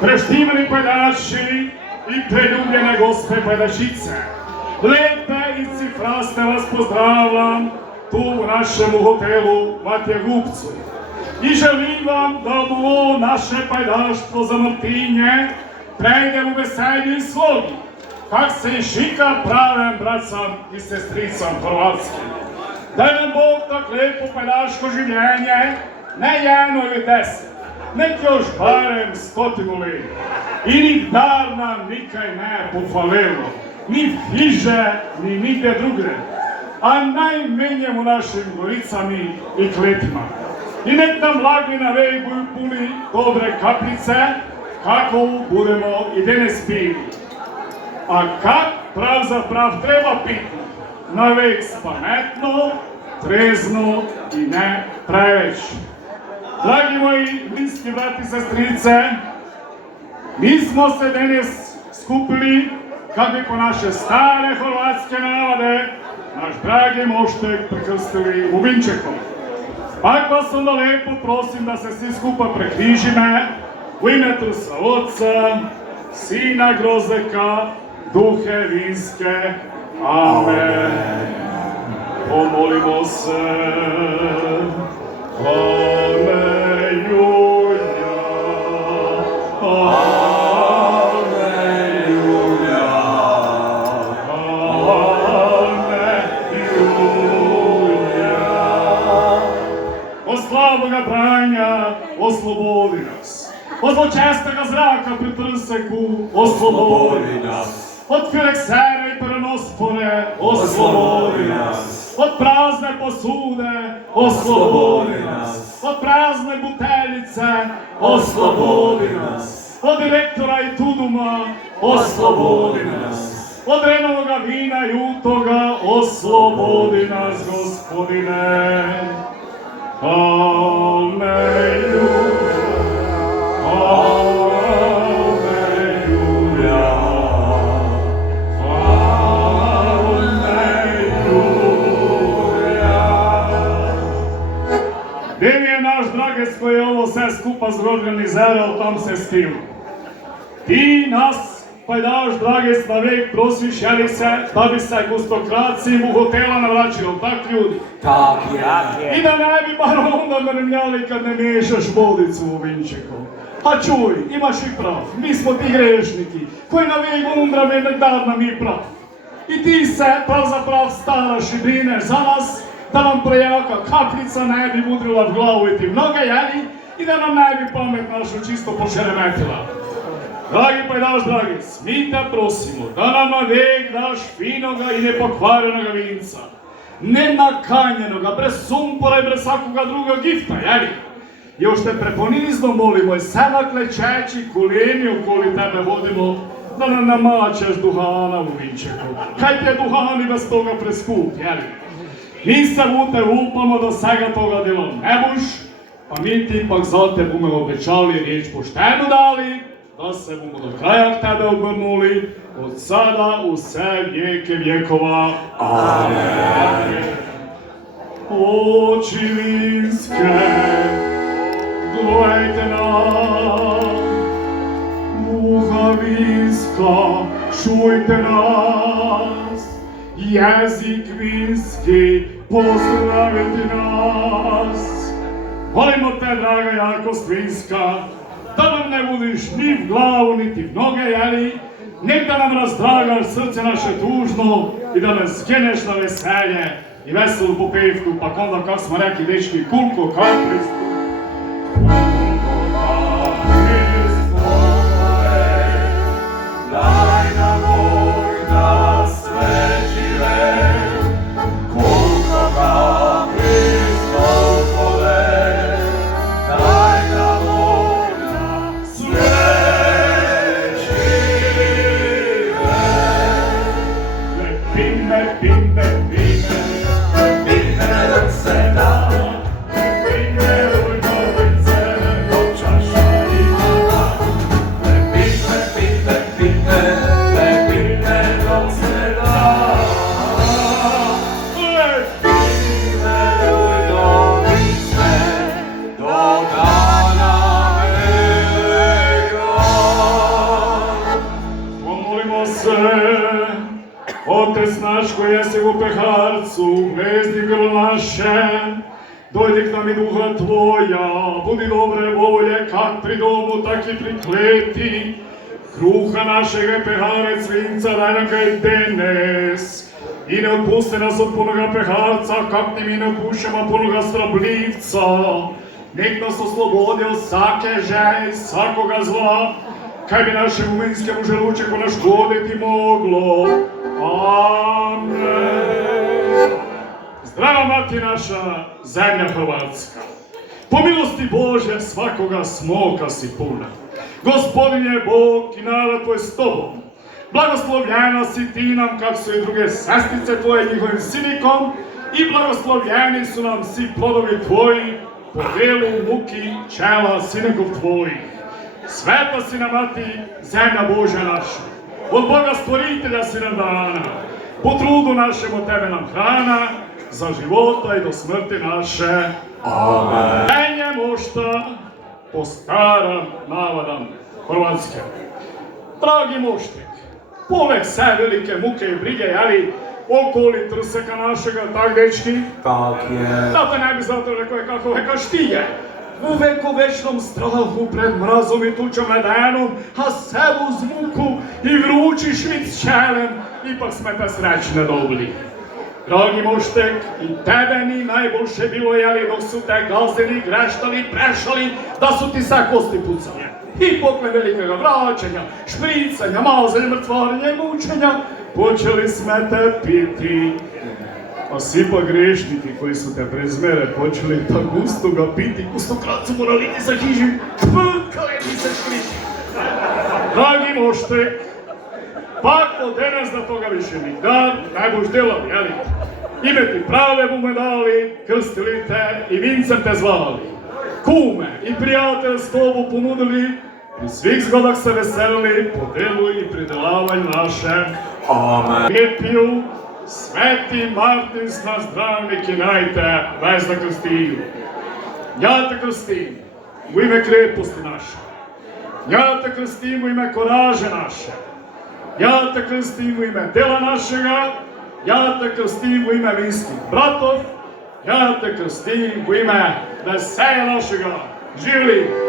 Preštívani pedaši i preljubljene gospe pedašice, lepe i cifraste vas pozdravljam tu u našemu hotelu Matija Gupcu. I želim vam da ovo naše pajdaštvo za Martinje prejde u veselju i slogi, kak se i šika pravim bracam i sestricam Hrvatske. Daj nam Bog tak lepo pajdaško življenje, ne jedno ili 10, nek još barem 100 let. I nikdar nam nikaj ne pofalilo, ni v hiže, ni nigde drugde, a najmenje u našim goricami i kletima. I nek nam lagli na vej budu puni dobre kaplice, kako budemo i danes pili. A kak pravzaprav treba piti? Na vek pametno, trezno i ne preveč. Dragi moji bliski brati i sestrice, mi smo se danes skupili kako bi po naše stare hrvatske navade naš dragi moštek prekrstili u vinčekom. Pak vas onda lepo prosim da se svi skupa prekrižime u ime Trusa Oca, Sina Grozeka, Duhe Vinske. Amen. Pomolimo se. Aleluja. Slavoga branja, oslobodi nas. Od zločestega zraka pri prseku, oslobodi nas. Od fileksere i prenospore, oslobodi nas. Od prazne posude, oslobodi nas. Od prazne buteljice, oslobodi nas. Od direktora i tuduma, oslobodi nas. Od renovoga vina i utoga, oslobodi nas, Gospodine. Alleluja, alleluja, alleluja. Gdje je naš dragec koji je ovo sve skupa zrođen i zerao, tam se skriva. Ti nas, pajdaš dragec, na vek prosvišali se, da bi se gustokraciji u hotela navraćilo, tak ljudi? Tak je. I da ne bi bar onda mrmljali kad ne miješaš vodicu u vinčeku. A čuj, imaš i prav, mi smo ti grešniki, koji na vek umrame nekdar nam i prav. I ti se pravzaprav staraš i brineš za nas, da nam prejaka kaplica ne bi udrila v glavu i ti mnoge jeli, i da nam ne bi pamet našu čisto pošeremetila. Dragi pajdaš, dragi, mi te prosimo da nam na vek daš finoga i nepokvarenoga vinca, nenakanjenoga, bez sumpora i bez svakoga druga gifta, jeli? Još te preponizno molimo i sama klečeći koleni okoli tebe vodimo, da nam namačeš duhana u vinčeku. Kaj te duhani bez toga preskup, jeli? Mi se u te upamo da svega toga delo ne buš, pa mi ti pak za te bume obećali riječ poštenu dali, da se bomo do kraja k tebe obrnuli, od sada u sve vijeke vjekova. Amen. Oči vinske, gledajte nas, muha vinska, čujte nas, jezik vinski, pozdravite nas. Volimo te, draga jakost vinska, da nam ne budiš ni v glavu, niti v noge, jeli? Nek da nam razdragaš srce naše tužno i da nas skeneš na veselje i veselu popevku, pa onda, kak smo rekli, dečki, kulko kapristu. Daj nam Bog da sve žive, kulko kapristu pole. Daj nam Bog da sve žive. Pime, pime, pime, Pime dok se da, pime, Otec naš koji jesi u peharcu, gnezdi grlo naše, dojdi k nam i duha Tvoja, budi dobre volje, kak pri domu, tak i pri kleti. Kruha našega peharec vinca, daj nam ga i denes. I ne otpusti nas od punoga peharca, kak ni mi ne otpušćamo punoga strabljivca. Nek nas oslobodi od svake želje, svakoga zla, kaj bi našem uminskému želučeku naškoditi moglo. Amen. Zdrava mati naša, zemlja Hrvatska. Po milosti Bože svakoga smoka si puna. Gospodin je Bog i narod tvoj s tobom. Blagoslovljena si ti nam, kak su i druge sestrice tvoje njihovim sinikom, i blagoslovljeni su nam svi plodovi tvoji, po delu muki čela sinekov tvojih. Sveta si nam, mati, zemlja Božja naša. Od Boga stvoritelja si nam dana. Po trudu našem od tebe nam hrana, za života i do smrti naše. Amen. Menje mošta, po starom navadam Hrvatske. Dragi moštek, poleg sve velike muke i brige, ali okoli trseka našega, tak dečki, Tak je. da te ne bi zato rekao kako vekaš ti je. U vekovečnom strahu pred mrazom i tučom ledenom, a sebe uz muku i vrući švic čelem, ipak sme te srećne dobili. Dragi moštek, i tebe ni najbolše bilo jeli dok su te gazdili, greštali, prešali, da su ti sve kosti pucali. I pokle velikega vraćanja, špricanja, mazanja, mrtvarenja i mučenja, počeli sme te piti. A svi pa grešniki koji su te prezmere počeli da gusto ga piti, gusto kratcu morali ti za hižim, kaj ti se špriči. Dragi moštek, pak od danas da toga više nikad ne boš delali, jeli? Ime ti prave bume dali, krstili te i vincem te zvali. Kume i prijatelj s tobu ponudili, i svih zgodak se veselili po delu i pridelavanju naše. Amen. Pipiju, Sveti Martin s nas zdravnik i najte bez da krstiju. Ja te krstim u ime kreposti naše. Ja te krstim u ime koraže naše. Ja te krstim u ime dela našega. Ja te krstim u ime vinskih bratov. Ja te krstim u ime veselja našega. Živli!